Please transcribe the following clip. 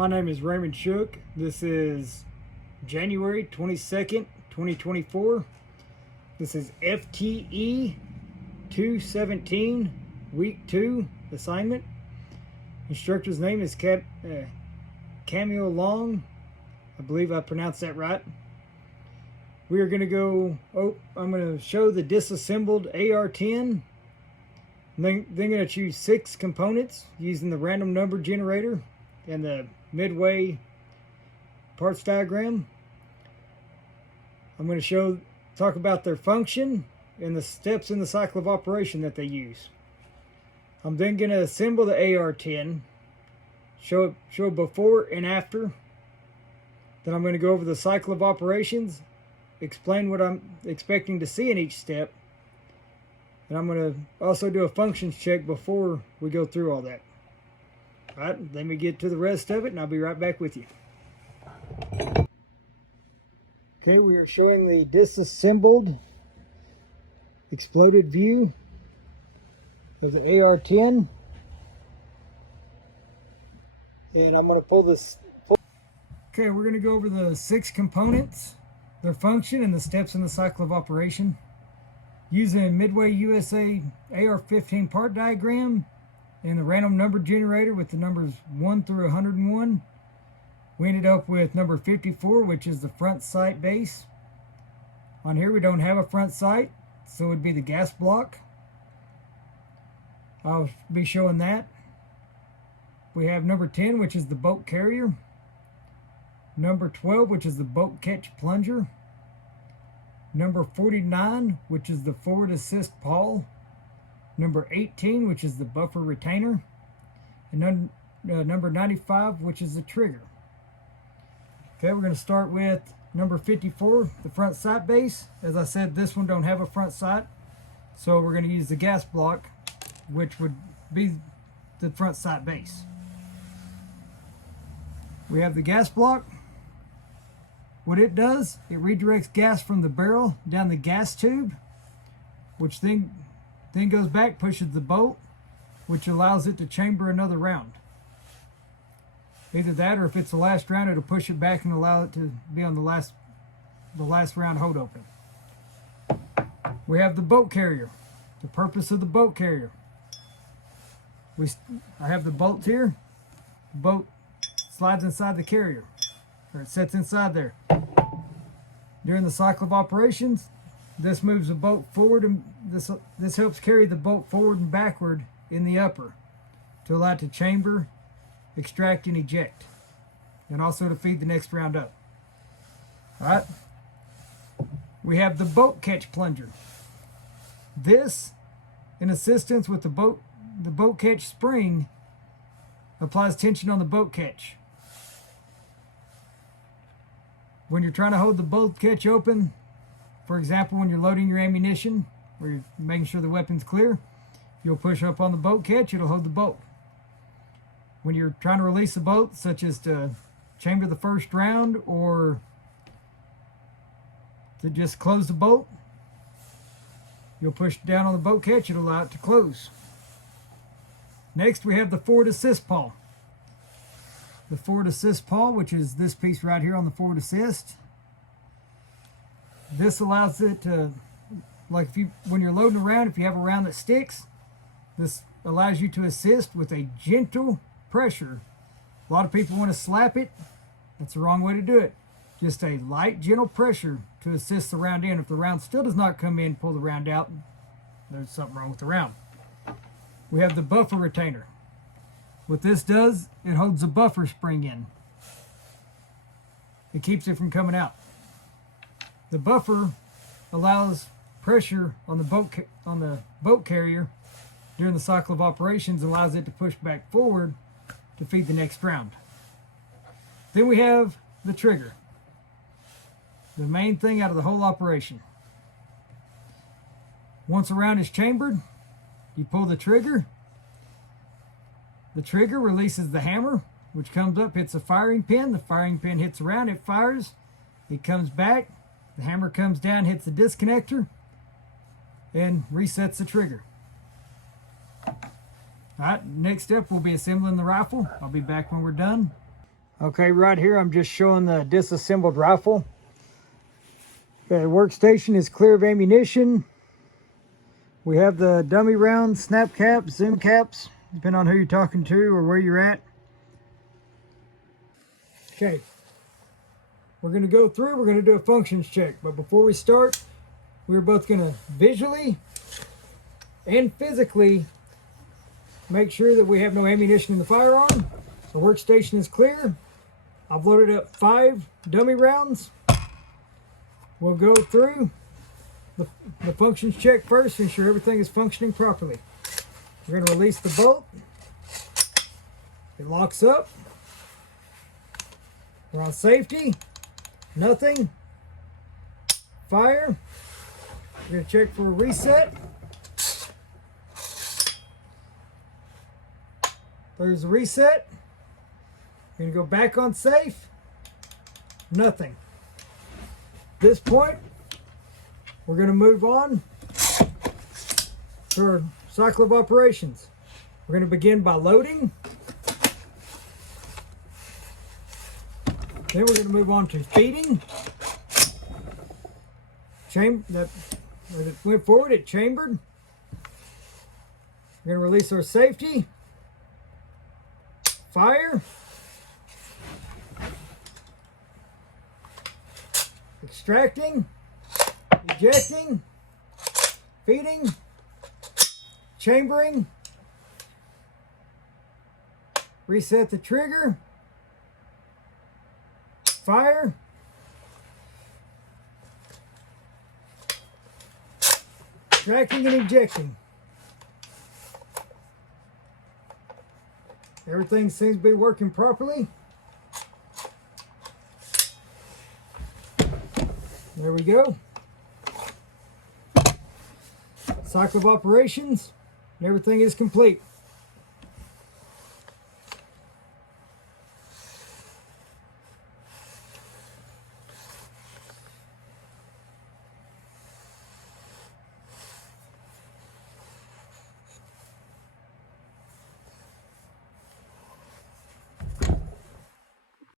My name is Raymond Shook. This is January 22nd, 2024. This is FTE 217, week 2 assignment. Instructor's name is Camille Long. I believe I pronounced that right. We are going to go, I'm going to show the disassembled AR-10. Then going to choose 6 components using the random number generator and the midway parts diagram. I'm going to talk about their function and the steps in the cycle of operation that they use. I'm then going to assemble the AR-10, show before and after. Then I'm going to go over the cycle of operations, explain what I'm expecting to see in each step, and I'm going to also do a functions check before we go through all that. All right, let me get to the rest of it and I'll be right back with you. Okay, we are showing the disassembled exploded view of the AR-10. And I'm going to pull this. Okay, we're going to go over the 6 components, their function, and the steps in the cycle of operation. Using Midway USA AR-15 part diagram and the random number generator with the numbers 1 through 101, we ended up with number 54, which is the front sight base. On here we don't have a front sight, so it would be the gas block. I'll be showing that. We have number 10, which is the boat carrier. Number 12, which is the boat catch plunger. Number 49, which is the forward assist pawl. Number 18, which is the buffer retainer. And number 95, which is the trigger. Okay, we're going to start with number 54, the front sight base. As I said, this one don't have a front sight, so we're going to use the gas block, which would be the front sight base. We have the gas block. What it does, it redirects gas from the barrel down the gas tube, which then goes back, pushes the bolt, which allows it to chamber another round. Either that, or if it's the last round, it'll push it back and allow it to be on the last round hold open. We have the boat carrier. The purpose of the boat carrier. I have the bolt here. The boat slides inside the carrier, or it sits inside there. During the cycle of operations, this moves the boat forward, and this helps carry the boat forward and backward in the upper to allow it to chamber, extract, and eject, and also to feed the next round up. All right. We have the boat catch plunger. This, in assistance with the boat catch spring, applies tension on the boat catch. When you're trying to hold the boat catch open, for example, when you're loading your ammunition, or you're making sure the weapon's clear, you'll push up on the boat catch, it'll hold the boat. When you're trying to release a boat, such as to chamber the first round or to just close the boat, you'll push down on the boat catch, it'll allow it to close. Next, we have the forward assist pawl. The forward assist pawl, which is this piece right here on the forward assist. This allows it to, when you're loading a round, if you have a round that sticks, this allows you to assist with a gentle pressure. A lot of people want to slap it. That's the wrong way to do it. Just a light, gentle pressure to assist the round in. If the round still does not come in, pull the round out. There's something wrong with the round. We have the buffer retainer. What this does, it holds the buffer spring in. It keeps it from coming out. The buffer allows pressure on the boat carrier during the cycle of operations, and allows it to push back forward to feed the next round. Then we have the trigger, the main thing out of the whole operation. Once a round is chambered, you pull the trigger. The trigger releases the hammer, which comes up, hits a firing pin. The firing pin hits around, it fires, it comes back, the hammer comes down, hits the disconnector, and resets the trigger. Alright, next step will be assembling the rifle. I'll be back when we're done. Okay, right here I'm just showing the disassembled rifle. The workstation is clear of ammunition. We have the dummy rounds, snap caps, zoom caps, depending on who you're talking to or where you're at. Okay, we're going to go through, we're going to do a functions check. But before we start, we're both going to visually and physically make sure that we have no ammunition in the firearm. Our workstation is clear. I've loaded up 5 dummy rounds. We'll go through the functions check first to ensure everything is functioning properly. We're going to release the bolt. It locks up. We're on safety. Nothing. Fire. We're going to check for a reset. There's a reset. We're going to go back on safe. Nothing. At this point, we're going to move on to our cycle of operations. We're going to begin by loading. Then we're going to move on to feeding. When it went forward, it chambered. We're going to release our safety. Fire. Extracting. Ejecting. Feeding. Chambering. Reset the trigger. Fire. Extracting and ejecting. Everything seems to be working properly. There we go. Cycle of operations, and everything is complete.